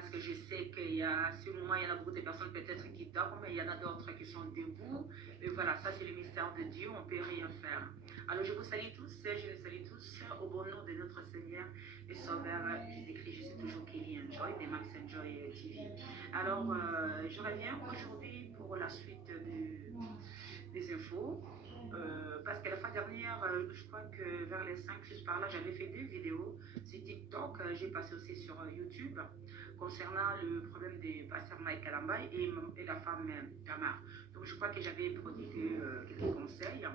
parce que je sais qu'il y a, ce moment, il y en a beaucoup de personnes peut-être qui dorment, mais il y en a d'autres qui sont debout. Et voilà, ça c'est le mystère de Dieu, on ne peut rien faire. Alors je vous salue tous, je les salue tous au bon nom de notre Seigneur et Sauveur Jésus-Christ. Je suis toujours Kelly Enjoy de Max Enjoy TV. Alors je reviens aujourd'hui pour la suite des infos. Parce que la fois dernière, je crois que vers les 5-6 par là, j'avais fait 2 vidéos sur TikTok. J'ai passé aussi sur YouTube concernant le problème des pasteurs Mike Kalambay et la femme Tamar. Donc je crois que j'avais prodigué quelques conseils.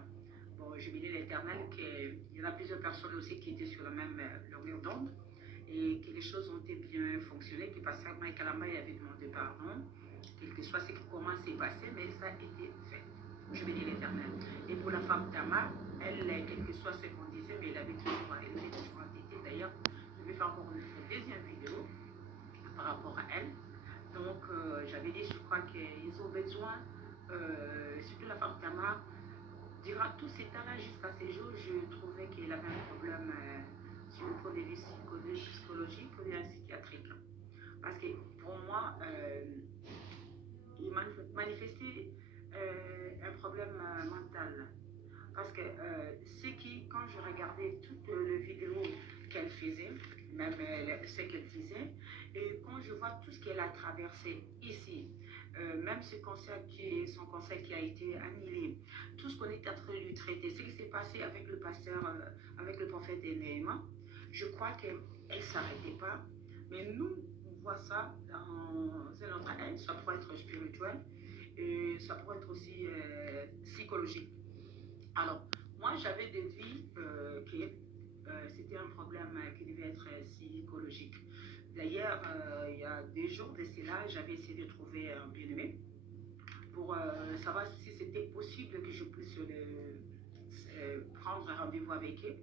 Bon, je bénis l'Éternel qu'il y en a plusieurs personnes aussi qui étaient sur la même longueur d'onde et que les choses ont bien fonctionné, que pasteur Mike Kalambay avait demandé pardon, quel que soit ce qui commence à passer, mais ça a été fait. Je bénis l'Éternel. Et pour la femme Tamar, elle, quel que soit ce qu'on disait, mais elle était toujours entêtée. D'ailleurs, je vais faire encore une deuxième vidéo par rapport à elle. Donc, j'avais dit, je crois qu'ils ont besoin, surtout la femme Tamar, durant tous ces temps-là, jusqu'à ces jours, je trouvais qu'elle avait un problème sur le point de vue psychologique ou bien psychiatrique. Parce que pour moi, il manifestait un problème mental. Parce que c'est qui, quand je regardais toutes les vidéos qu'elle faisait, même ce qu'elle disait, et quand je vois tout ce qu'elle a traversé ici, même son conseil qui a été annulé, tout ce qu'on est en train de lui traiter, ce qui s'est passé avec le pasteur, avec le prophète Néhémie, je crois qu'elle ne s'arrêtait pas. Mais nous, on voit ça dans un autre aile, ça pourrait être spirituel, et ça pourrait être aussi psychologique. Alors, moi, j'avais déduit que c'était un problème qui devait être psychologique. D'ailleurs, il y a des jours de cela, j'avais essayé de trouver un bien-aimé pour savoir si c'était possible que je puisse prendre un rendez-vous avec eux.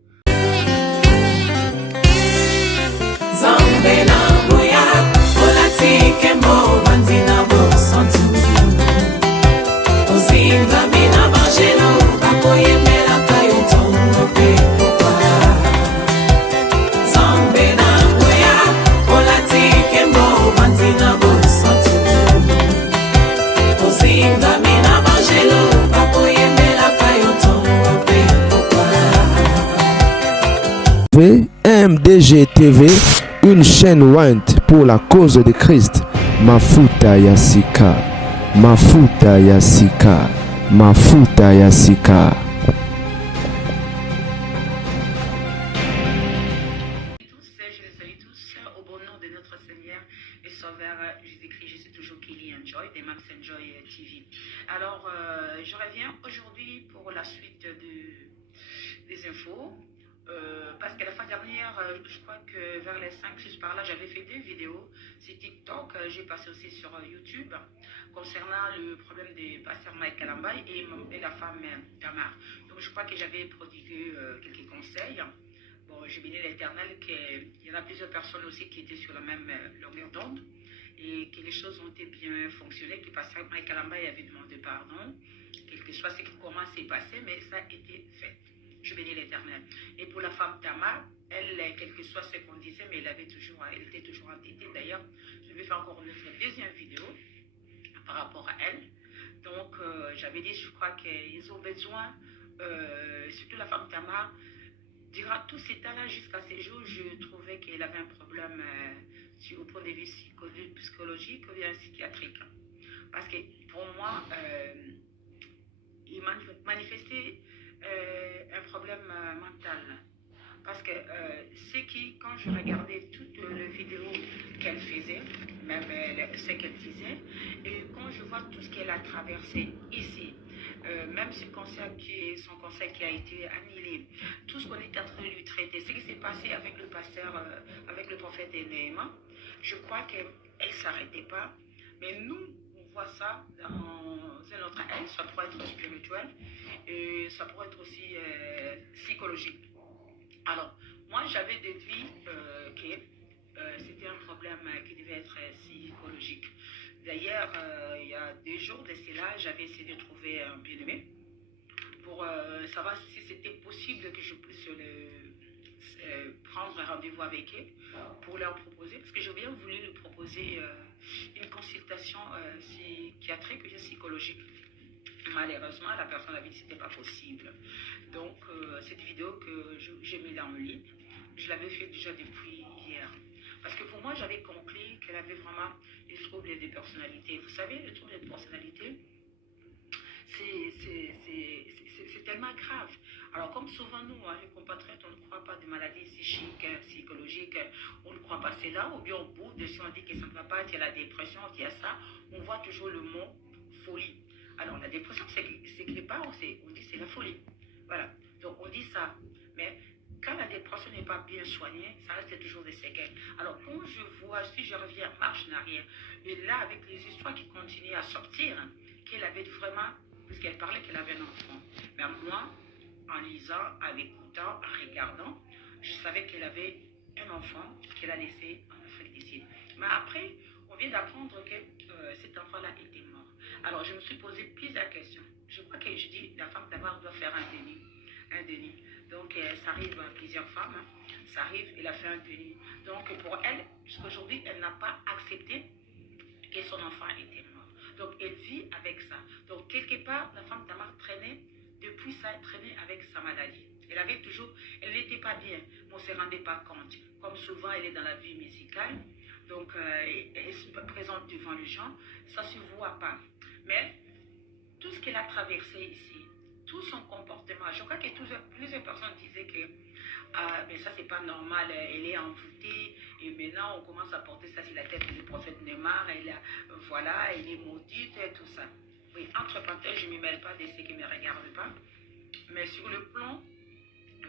MDG TV, une chaîne Went pour la cause de Christ. Mafuta Yasika, Mafuta Yasika, Mafuta Yasika. Je les salue tous au bon nom de notre Seigneur et Sauveur Jésus-Christ. Je suis toujours Kelly Enjoy de Max Enjoy TV. Alors, je reviens aujourd'hui pour la suite des infos. Parce que la fois dernière, je crois que vers les 5-6 par là, j'avais fait 2 vidéos sur TikTok. J'ai passé aussi sur YouTube concernant le problème des pasteurs Mike Kalambay et la femme Tamar. Donc, je crois que j'avais prodigué quelques conseils. Bon, je bénis l'Éternel qu'il y en a plusieurs personnes aussi qui étaient sur la même longueur d'onde et que les choses ont bien fonctionné, que pasteur Mike Kalambay avait demandé pardon, quel que soit ce qui commence à passer, mais ça a été fait. Je bénis l'Éternel. Et pour la femme Tamar, elle, quel que soit ce qu'on disait, mais elle était toujours entêtée. D'ailleurs, je vais faire encore une deuxième vidéo par rapport à elle. Donc, j'avais dit, je crois qu'ils ont besoin, surtout la femme Tamar, durant tous ces temps-là, jusqu'à ces jours, je trouvais qu'elle avait un problème sur le point de vue psychologique ou bien psychiatrique. Parce que pour moi, il manifestait un problème mental. Parce que c'est qui, quand je regardais toutes les vidéos qu'elle faisait, même ce qu'elle disait, et quand je vois tout ce qu'elle a traversé ici, même son conseil qui a été annulé, tout ce qu'on est en train de lui traiter, ce qui s'est passé avec le pasteur, avec le prophète Néhémie, je crois qu'elle ne s'arrêtait pas. Mais nous, on voit ça dans un autre aile, ça pourrait être spirituel et ça pourrait être aussi psychologique. Alors, moi, j'avais déduit que c'était un problème qui devait être psychologique. D'ailleurs, il y a des jours de cela, j'avais essayé de trouver un bien-aimé pour savoir si c'était possible que je puisse prendre un rendez-vous avec eux pour leur proposer, parce que j'ai bien voulu lui proposer proposer une consultation psychiatrique et psychologique. Malheureusement, la personne a dit que ce n'était pas possible. Donc, cette vidéo que j'ai mise en ligne, je l'avais fait déjà depuis hier. Parce que pour moi, j'avais compris qu'elle avait vraiment des troubles de personnalité. Vous savez, les troubles de personnalité, c'est tellement grave. Alors, comme souvent nous, les compatriotes, on ne croit pas de maladies psychiques, psychologiques, on ne croit pas cela, ou bien au bout de si on dit que ça ne va pas, qu'il y a la dépression, qu'il y a ça, on voit toujours le mot folie. Alors, la dépression, c'est quelque part, on dit c'est la folie. Voilà. Donc, on dit ça. Mais quand la dépression n'est pas bien soignée, ça reste toujours des séquelles. Alors, quand je vois, si je reviens marche en arrière, et là, avec les histoires qui continuent à sortir, qu'elle avait vraiment, puisqu'elle parlait qu'elle avait un enfant. Mais moi, en lisant, en écoutant, en regardant, je savais qu'elle avait un enfant qu'elle a laissé en Afrique du Sud. Mais après, on vient d'apprendre que cet enfant-là était mort. Alors, je me suis posé plusieurs questions. Je crois que je dis, la femme d'abord doit faire un déni. Un déni. Donc, ça arrive à plusieurs femmes. Ça arrive, elle a fait un déni. Donc, pour elle, jusqu'aujourd'hui, elle n'a pas accepté que son enfant était mort. Donc, elle vit avec ça. Donc, quelque part, la femme Tamar traînait, depuis ça, elle traînait avec sa maladie. Elle avait toujours, elle n'était pas bien, mais on ne se rendait pas compte. Comme souvent, elle est dans la vie musicale, donc elle se présente devant les gens, ça ne se voit pas. Mais tout ce qu'elle a traversé ici, tout son comportement, je crois que plusieurs personnes disaient que mais ça c'est pas normal, elle est envoûtée et maintenant on commence à porter ça sur la tête du prophète Neymar, voilà, elle est maudite et tout ça. Oui, entre parenthèses, je ne me mêle pas de ce qui ne me regarde pas, mais sur le plan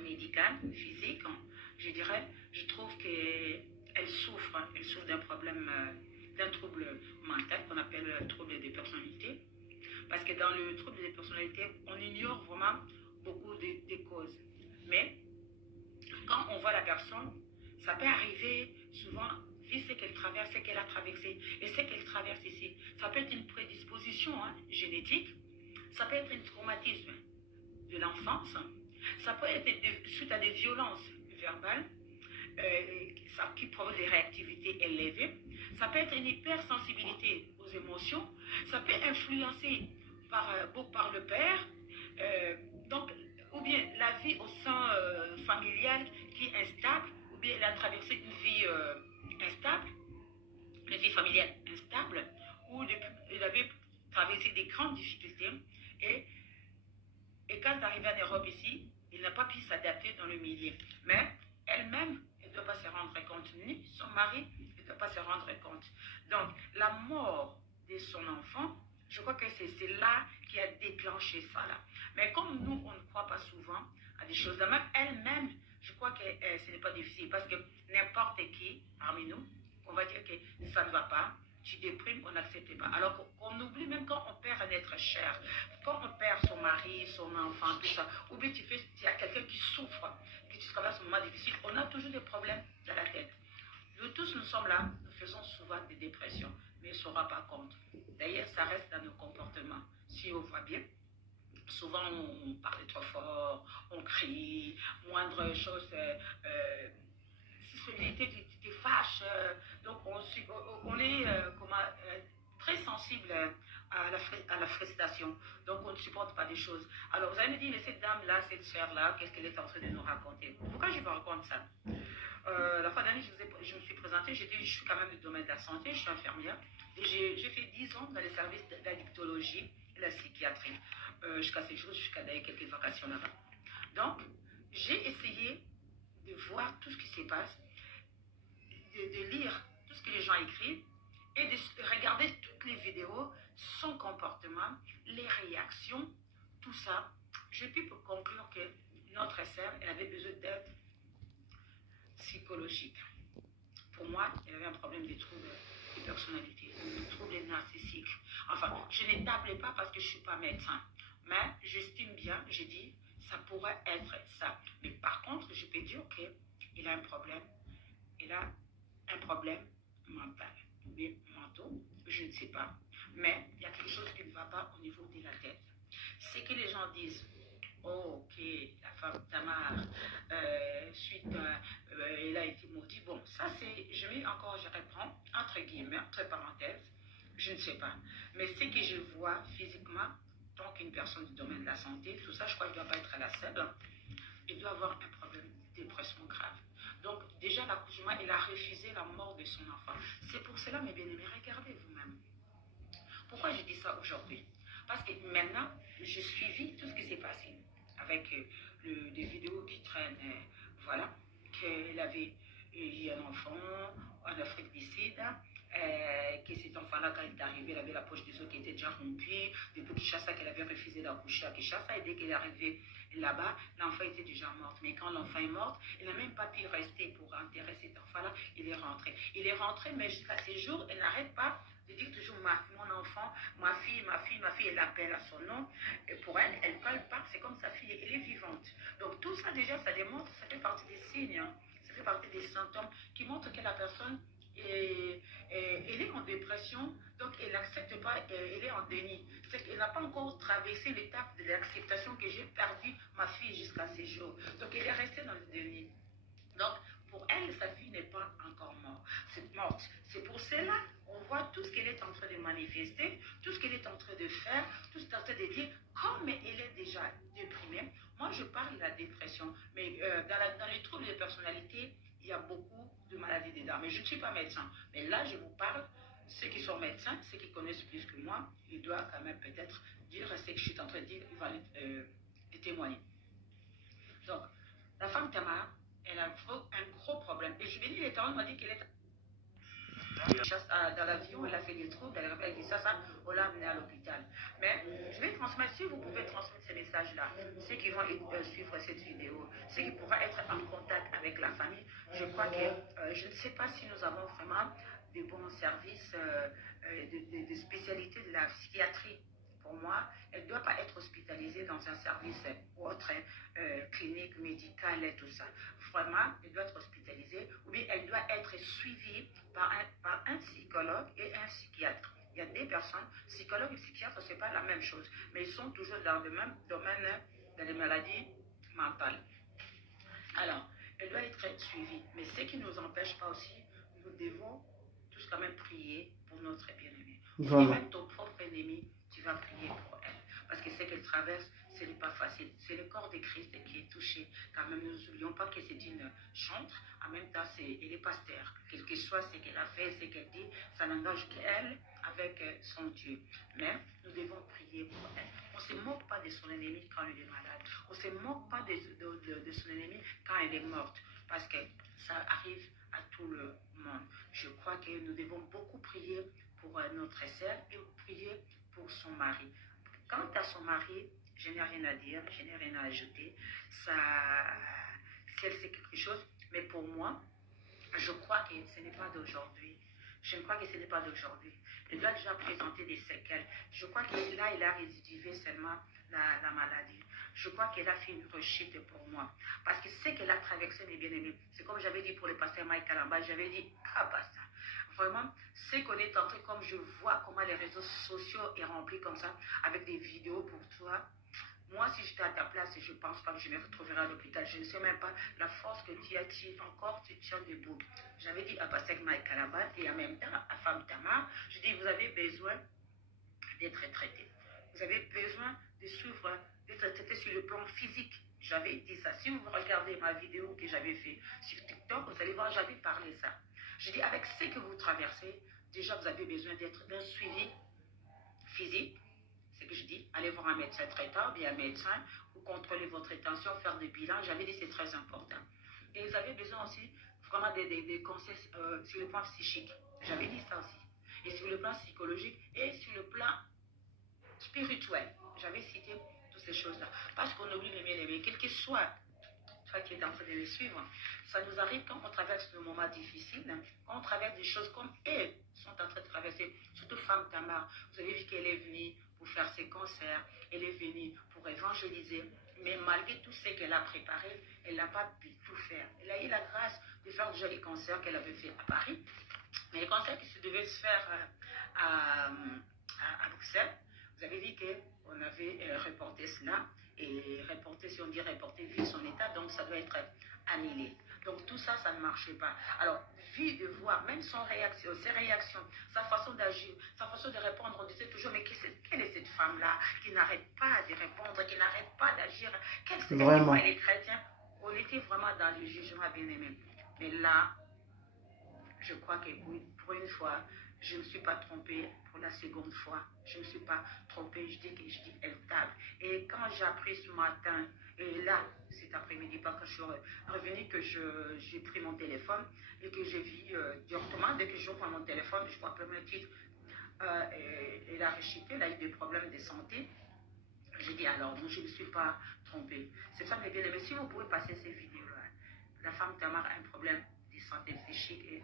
médical, physique, je dirais, je trouve qu'elle souffre d'un problème, d'un trouble mental qu'on appelle le trouble de personnalité. Parce que dans le trouble de personnalité, on ignore vraiment beaucoup de causes. Mais quand on voit la personne, ça peut arriver souvent, vu ce qu'elle traverse, ce qu'elle a traversé et ce qu'elle traverse ici. Ça peut être une prédisposition génétique, ça peut être un traumatisme de l'enfance, ça peut être suite à des violences verbales, qui provoque des réactivités élevées, ça peut être une hypersensibilité aux émotions, ça peut influencer par le père, donc, ou bien la vie au sein familial qui est instable, ou bien elle a traversé une vie instable, une vie familiale instable, où elle avait traversé des grandes difficultés, et quand arrivé en Europe ici, il n'a pas pu s'adapter dans le milieu. Mais elle-même, elle ne doit pas se rendre compte, ni son mari ne doit pas se rendre compte. Donc, la mort de son enfant, je crois que c'est là qui a déclenché ça là. Mais comme nous, on ne croit pas souvent à des choses, même elle-même, je crois que ce n'est pas difficile parce que n'importe qui parmi nous, on va dire que ça ne va pas, tu déprimes, on n'accepte pas. Alors qu'on oublie même quand on perd un être cher, quand on perd son mari, son enfant, tout ça, ou bien tu as quelqu'un qui souffre, que tu traverses un moment difficile, on a toujours des problèmes dans la tête. Nous tous, nous sommes là, nous faisons souvent des dépressions, mais on ne se rend pas compte. D'ailleurs, ça reste dans nos comportements. Si on voit bien, souvent on parle trop fort, on crie, moindre chose, sensibilité te fâche, donc on est très sensible à la frustration, donc on ne supporte pas des choses. Alors vous allez me dire, mais cette dame-là, cette sœur-là, qu'est-ce qu'elle est en train de nous raconter? Pourquoi je vous raconte ça? La fois d'année, je me suis présentée, je suis quand même du domaine de la santé, je suis infirmière, et j'ai fait 10 ans dans les services de l'addictologie et la psychiatrie, jusqu'à ces jours, jusqu'à d'ailleurs quelques vacations là-bas. Donc, j'ai essayé de voir tout ce qui se passe, de lire tout ce que les gens écrivent et de regarder toutes les vidéos, son comportement, les réactions, tout ça. Je peux conclure que notre sœur, elle avait besoin d'aide psychologique. Pour moi, elle avait un problème de trouble de personnalité, de trouble narcissique. Enfin, je n'établis pas parce que je ne suis pas médecin, mais j'estime bien, je dis, ça pourrait être ça. Mais par contre, je peux dire qu'il a un problème. Il a un problème mental, mais mentaux, je ne sais pas. Mais il y a quelque chose qui ne va pas au niveau de la tête. C'est que les gens disent, oh, ok, la femme Tamar, suite, elle a été maudite. Bon, ça c'est, je reprends, entre guillemets. Je ne sais pas. Mais ce que je vois physiquement, tant qu'une personne du domaine de la santé, tout ça, je crois qu'il ne doit pas être la seule. Il doit avoir un problème de dépression grave. Donc, déjà, l'accouchement, il a refusé la mort de son enfant. C'est pour cela, mes bien-aimés, regardez vous-même. Pourquoi je dis ça aujourd'hui? Parce que maintenant, je suivis tout ce qui s'est passé avec des vidéos qui traînent, voilà, qu'elle avait eu un enfant en Afrique du Sud, que cet enfant-là, quand il est arrivé, il avait la poche des os qui était déjà rompue, depuis Kinshasa, qu'elle avait refusé d'accoucher à Kinshasa, et dès qu'elle est arrivée là-bas, l'enfant était déjà mort. Mais quand l'enfant est mort, il n'a même pas pu rester pour enterrer cet enfant-là, il est rentré. Il est rentré, mais jusqu'à ces jours, elle n'arrête pas de dire toujours mon enfant, ma fille, elle l'appelle à son nom. Et pour elle, elle ne parle pas, c'est comme sa fille, elle est vivante. Donc tout ça déjà, ça démontre, ça fait partie des signes, hein, ça fait partie des symptômes qui montrent que la personne elle est en dépression, donc elle n'accepte pas, elle est en déni. C'est qu'elle n'a pas encore traversé l'étape de l'acceptation que j'ai perdu ma fille jusqu'à ces jours. Donc elle est restée dans le déni. Donc, pour elle, sa fille n'est pas encore morte. C'est pour cela, on voit tout ce qu'elle est en train de manifester, tout ce qu'elle est en train de faire, tout ce qu'elle est en train de dire, comme elle est déjà déprimée. Moi, je parle de la dépression, mais dans les troubles de personnalité, il y a beaucoup de maladies dedans. Mais je ne suis pas médecin. Mais là, je vous parle, ceux qui sont médecins, ceux qui connaissent plus que moi, ils doivent quand même peut-être dire ce que je suis en train de dire, ils vont les témoigner. Donc, la femme Tamar, elle a un gros problème. Et je lui ai dit, les parents m'ont dit qu'elle est dans l'avion, elle a fait des troubles, elle a dit ça, on l'a amenée à l'hôpital. Mais je vais transmettre, si vous pouvez transmettre ces messages-là, ceux qui vont suivre cette vidéo, ceux qui pourront être en contact avec la famille, je crois que je ne sais pas si nous avons vraiment des bons services de spécialité de la psychiatrie. Pour moi, elle ne doit pas être hospitalisée dans un service ou autre clinique médicale et tout ça. Vraiment, elle doit être hospitalisée ou bien elle doit être suivie par un psychologue et un psychiatre. Il y a des personnes, psychologues et psychiatres, ce n'est pas la même chose, mais ils sont toujours dans le même domaine, dans les maladies mentales. Alors, elle doit être suivie. Mais ce qui ne nous empêche pas aussi, nous devons tous quand même prier pour notre bien-aimé. Voilà. Même ton propre ennemi, tu vas prier pour elle. Parce que ce qu'elle traverse, ce n'est pas facile. C'est le corps de Christ qui est touché. Quand même, nous n'oublions pas que c'est une chantre. En même temps, elle est pasteur. Quel que soit ce qu'elle a fait, ce qu'elle dit, ça n'engage qu'elle avec son Dieu. Mais nous devons prier pour elle. On ne se moque pas de son ennemi quand il est malade. On ne se moque pas de son ennemi quand elle est morte. Parce que ça arrive à tout le monde. Je crois que nous devons beaucoup prier pour notre sœur et prier pour son mari. Quant à son mari, je n'ai rien à dire, je n'ai rien à ajouter. Ça, si elle sait quelque chose, mais pour moi, je crois que ce n'est pas d'aujourd'hui. Je crois que ce n'est pas d'aujourd'hui. Elle doit déjà présenter des séquelles. Je crois que là, il a résidivé seulement la maladie. Je crois qu'elle a fait une rechute pour moi. Parce que ce qu'elle a traversé, mes bien-aimés, c'est comme j'avais dit pour le pasteur Mike Kalamba, j'avais dit, ah basta. Vraiment, ce qu'on est en train, comme je vois comment les réseaux sociaux est rempli comme ça, avec des vidéos pour toi. Moi, si j'étais à ta place, je ne pense pas que je me retrouverai à l'hôpital. Je ne sais même pas la force que tu as, encore tu tiens debout. J'avais dit à Pasteur Mike Kalamba et en même temps à Femme Tamar, je dis, vous avez besoin d'être traité. Vous avez besoin de suivre, d'être traité sur le plan physique. J'avais dit ça. Si vous regardez ma vidéo que j'avais fait sur TikTok, vous allez voir, j'avais parlé ça. Je dis, avec ce que vous traversez, déjà vous avez besoin d'être d'un suivi physique. C'est que je dis, allez voir un médecin traitant, bien un médecin, ou contrôler votre tension, faire des bilans. J'avais dit, c'est très important. Et vous avez besoin aussi vraiment des conseils sur le plan psychique. J'avais dit ça aussi. Et sur le plan psychologique et sur le plan spirituel. J'avais cité toutes ces choses-là. Parce qu'on oublie les bien-aimés, quel que soit toi qui es en train de les suivre, ça nous arrive quand on traverse des moments difficiles, quand on traverse des choses comme elles sont en train de traverser. Surtout Femme Tamar, vous avez vu qu'elle est venue pour faire ses concerts, elle est venue pour évangéliser, mais malgré tout ce qu'elle a préparé, elle n'a pas pu tout faire. Elle a eu la grâce de faire déjà les concerts qu'elle avait fait à Paris, mais les concerts qui se devaient se faire à Bruxelles. Vous avez vu qu'on avait reporté cela, et reporté, si on dit reporté, vu son état, donc ça doit être annulé. Donc tout ça, ça ne marchait pas. Alors, vu de voir, même son réaction, ses réactions, sa façon d'agir, sa façon de répondre, on disait toujours, mais quelle est cette femme-là qui n'arrête pas de répondre, qui n'arrête pas d'agir? Vraiment. Elle est chrétienne. On était vraiment dans le jugement bien-aimé. Mais là, je crois que pour une fois, je ne me suis pas trompée. Pour la seconde fois, je ne me suis pas trompée. Je dis elle table. Et quand j'ai appris ce matin, et là, cet après-midi, quand je suis revenue, que j'ai pris mon téléphone et que j'ai vu directement, dès que j'ouvre mon téléphone, je vois le titre, elle a rechuté, elle a eu des problèmes de santé. J'ai dit alors, non, je ne me suis pas trompée. C'est ça, mes bien-aimés, si vous pouvez passer ces vidéos-là, la femme Tamar a un problème de santé psychique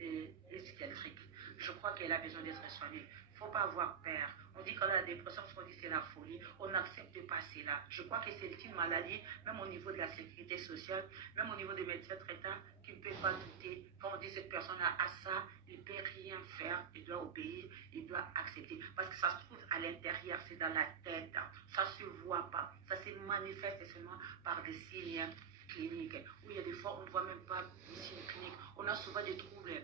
et psychiatrique. Je crois qu'elle a besoin d'être soignée. Il ne faut pas avoir peur. On dit qu'on a la dépression, on dit c'est la folie. On n'accepte pas cela. Je crois que c'est une maladie, même au niveau de la sécurité sociale, même au niveau des médecins traitants, qui ne peuvent pas douter. Quand on dit cette personne a ça, il ne peut rien faire. Il doit obéir, il doit accepter. Parce que ça se trouve à l'intérieur, c'est dans la tête. Ça ne se voit pas. Ça se manifeste seulement par des signes cliniques. Où il y a des fois, on ne voit même pas des signes cliniques. On a souvent des troubles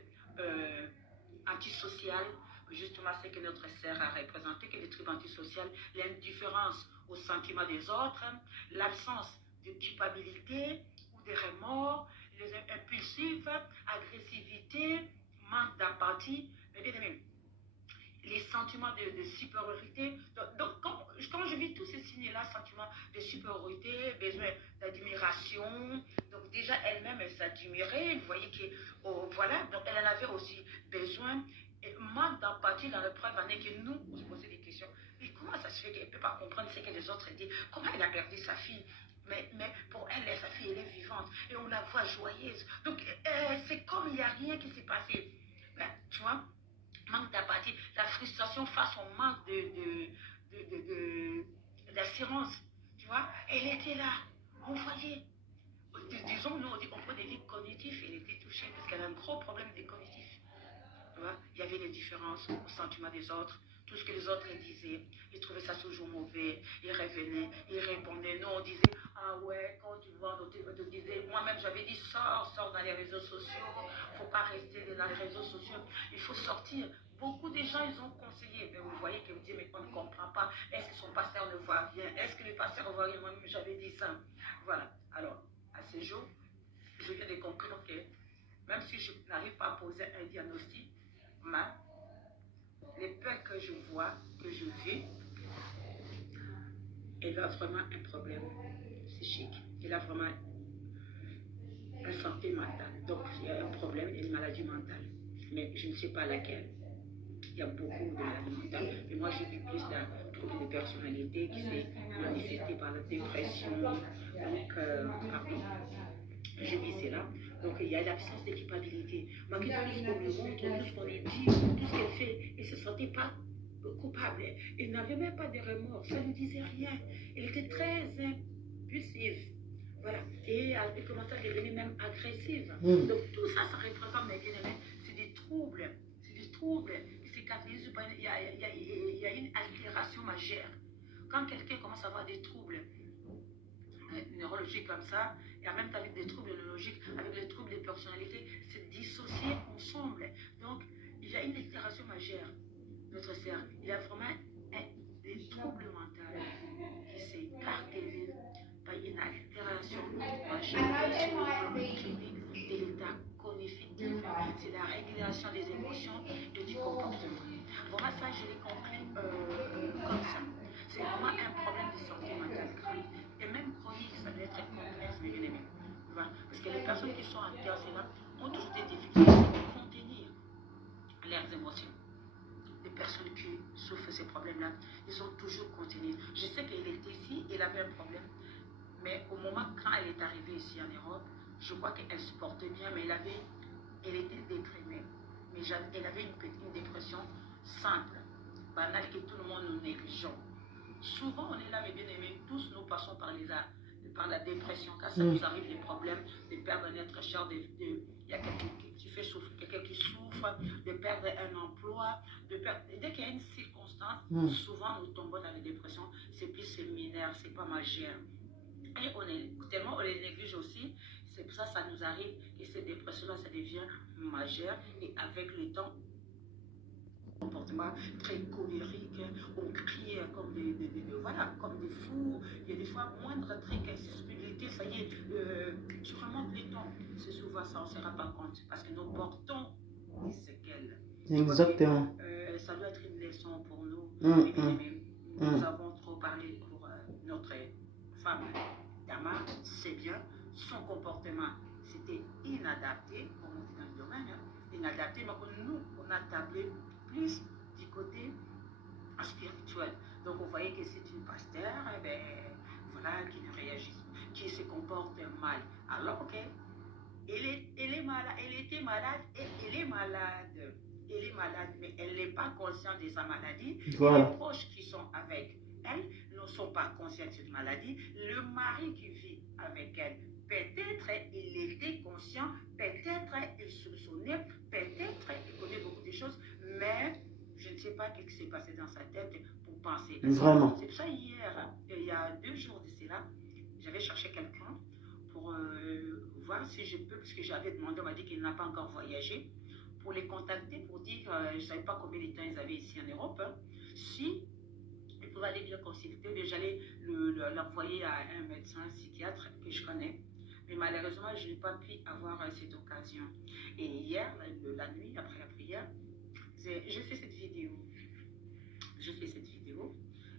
antisocial, justement ce que notre sœur a représenté, que les troubles antisociaux, l'indifférence au sentiment des autres, l'absence de culpabilité ou de remords, les impulsifs, agressivité, manque d'empathie, mais bien aimé, les sentiments de supériorité. Donc quand je vis tous ces signes-là, sentiments de supériorité, besoin d'admiration, donc déjà elle-même, elle s'admirait, vous voyez que, oh, voilà, donc elle en avait aussi besoin, et manque d'empathie dans la preuve année que nous, on se posait des questions, mais comment ça se fait qu'elle ne peut pas comprendre ce que les autres disent, comment elle a perdu sa fille? Mais pour elle, sa fille, elle est vivante, et on la voit joyeuse, donc c'est comme il n'y a rien qui s'est passé. Ben, tu vois, manque d'apathie, la frustration face au manque d'assurance. Tu vois, elle était là. On voyait. Disons, nous, on prend des vies cognitifs, elle était touchée parce qu'elle a un gros problème de cognitif. Tu vois, il y avait des différences au sentiment des autres. Tout ce que les autres disaient, ils trouvaient ça toujours mauvais. Ils revenaient, ils répondaient. Nous, on disait, ah ouais, quand tu vois, on te disait, moi-même, j'avais dit, sors dans les réseaux sociaux. Il ne faut pas rester dans les réseaux sociaux. Il faut sortir. Beaucoup de gens, ils ont conseillé. Mais vous voyez que vous dites, mais on ne comprend pas. Est-ce que son pasteur ne voit rien? Est-ce que le pasteur voit rien? Moi-même, j'avais dit ça. Voilà. Alors, à ce jour, je viens de conclure que même si je n'arrive pas à poser un diagnostic, mais les peurs que je vois, que je vis, elle a vraiment un problème psychique. Elle a vraiment une santé mentale. Donc, il y a un problème, une maladie mentale. Mais je ne sais pas laquelle. Il y a beaucoup de maladies mentales. Mais moi, j'ai vu plus d'un trouble de personnalité qui s'est manifesté par la dépression. Donc, pardon. Je vis cela. Donc il y a l'absence de culpabilité. Malgré tout ce qu'on lui montre, tout ce qu'on lui dit, tout ce qu'elle fait, elle ne se sentait pas coupable. Elle n'avait même pas de remords. Ça ne disait rien. Elle était très impulsive. Voilà. Et elle commençait à devenir même agressive. Donc tout ça, ça représente, mes bien-aimés, c'est des troubles. C'est des troubles qui se caractérisent par il y a une altération majeure. Quand quelqu'un commence à avoir des troubles neurologiques comme ça, et en même temps avec des troubles neurologiques, avec les troubles de personnalité, c'est dissocié ensemble. Donc, il y a une altération majeure. Notre sœur, il y a vraiment des troubles mentaux qui s'est caractérisé par une altération majeure sur le plan clinique de l'état cognitif. C'est la régulation des émotions et du comportement. Voilà, ça, je l'ai compris comme ça. C'est vraiment un problème de santé mentale chronique. Et même chronique, ça doit être complexe, mes bien-aimés. Parce que les personnes qui sont intercellentes ont toujours des difficultés à contenir leurs émotions. Les personnes qui souffrent de ces problèmes-là, ils ont toujours contenu. Je sais qu'elle était ici, elle avait un problème. Mais au moment quand elle est arrivée ici en Europe, je crois qu'elle se portait bien, mais elle était déprimée. Mais elle avait une dépression simple, banale, que tout le monde nous néglige. Souvent, on est là, mes bien-aimés, tous nous passons par la dépression, quand ça nous arrive des problèmes, de perdre notre cher, il y a quelqu'un qui fait souffrir, quelqu'un qui souffre, de perdre un emploi, dès qu'il y a une circonstance, souvent nous tombons dans les dépressions, c'est plus séminaire, c'est pas majeur. Et tellement on les néglige aussi, c'est pour ça que ça nous arrive et ces dépressions-là, ça devient majeur et avec le temps, comportement très colérique, on crie comme voilà, comme des fous. Il y a des fois moindre truc, sensibilité, ça y est, tu remontes les temps. C'est souvent ça, on ne se rend pas compte parce que nous portons des séquelles. Exactement. Ça doit être une leçon pour nous. Nous avons trop parlé pour notre femme Dama, c'est bien. Son comportement, c'était inadapté, comme on dit dans le domaine, inadapté, mais nous, on a tablé plus du côté spirituel. Donc, vous voyez que c'est une pasteur, voilà, qui ne réagit, qui se comporte mal. Alors elle est malade, elle était malade et elle est malade. Elle est malade, mais elle n'est pas consciente de sa maladie. Voilà. Les proches qui sont avec elle ne sont pas conscients de cette maladie. Le mari qui vit avec elle, peut-être il était conscient, peut-être il soupçonnait, peut-être il connaît beaucoup de choses, mais je ne sais pas ce qui s'est passé dans sa tête pour penser. Vraiment. C'est pour ça hier, il y a 2 jours de cela, j'avais cherché quelqu'un pour voir si je peux, parce que j'avais demandé, on m'a dit qu'il n'a pas encore voyagé, pour les contacter, pour dire, je ne savais pas combien de temps ils avaient ici en Europe, si ils pouvaient aller bien consulter, mais j'allais l'envoyer à un médecin psychiatre que je connais. Mais malheureusement, je n'ai pas pu avoir cette occasion. Et hier, la nuit, après la prière, j'ai fait cette vidéo.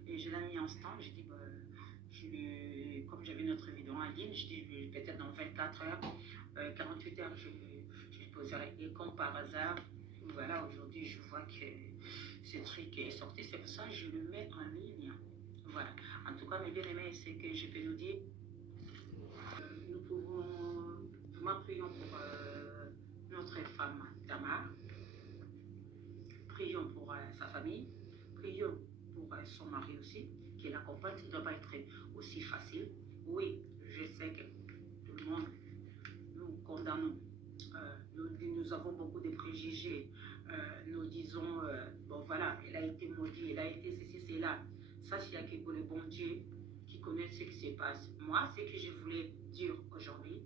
Et je l'ai mis en stand. J'ai dit, comme j'avais notre vidéo en ligne, je dis peut-être dans 24 heures, 48 heures, je lui poserai. Et comme par hasard, voilà, aujourd'hui, je vois que ce truc est sorti. C'est pour ça que je le mets en ligne. Voilà. En tout cas, mes bien-aimés, c'est que je peux nous dire, nous pouvons, vraiment prions pour notre femme Tamar, prions pour sa famille, prions pour son mari aussi, qui l'accompagne, ça ne doit pas être aussi facile. Oui, je sais que tout le monde nous condamnons, nous avons beaucoup de préjugés, nous disons, bon voilà, elle a été maudite, elle a été ceci, cela. Ça, s'il y a que pour le bon Dieu qui connaît ce qui se passe. Moi, ce que je voulais dire aujourd'hui,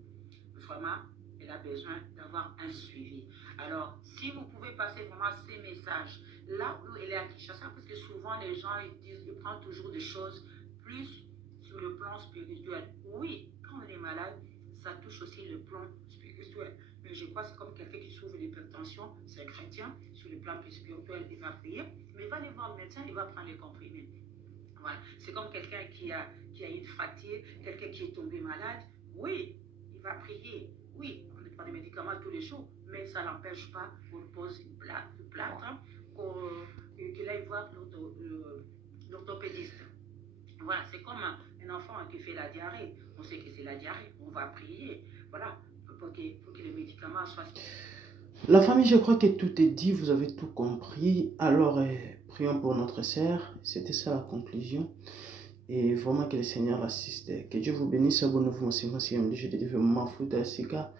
vraiment, elle a besoin d'avoir un suivi. Alors, si vous pouvez passer vraiment ces messages, là où elle est à Kinshasa, parce que souvent les gens ils prennent toujours des choses plus sur le plan spirituel. Oui, quand on est malade, ça touche aussi le plan spirituel. Mais je crois que c'est comme quelqu'un qui souffre d'hypertension, c'est un chrétien, sur le plan spirituel, il va prier, mais il va aller voir le médecin, il va prendre les comprimés. Voilà. C'est comme quelqu'un qui a une fatigue, quelqu'un qui est tombé malade. Oui, il va prier. Oui, on ne prend des médicaments tous les jours, mais ça n'empêche pas qu'on pose une plâtre, qu'il aille voir l'orthopédiste. Voilà, c'est comme un enfant qui fait la diarrhée. On sait que c'est la diarrhée, on va prier. Voilà, pour que les médicaments soient... La famille, je crois que tout est dit, vous avez tout compris. Alors, prions pour notre sœur. C'était ça la conclusion. Et vraiment que le Seigneur l'assiste. Que Dieu vous bénisse. Abonnez-vous à ma chaîne. Je te Mafuta Sika.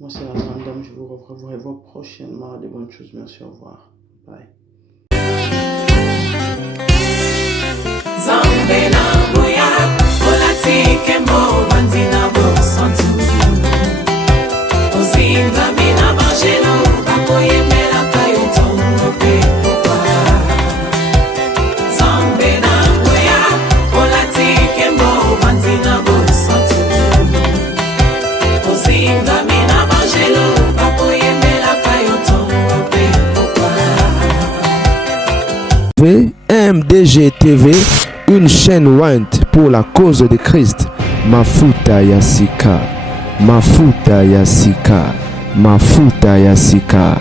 Moi, c'est la grande dame. Je vous revois prochainement. De bonnes choses. Merci. Au revoir. Bye. MDG TV, une chaîne ointe pour la cause de Christ. Mafuta Yasika, Mafuta Yasika, Mafuta Yasika.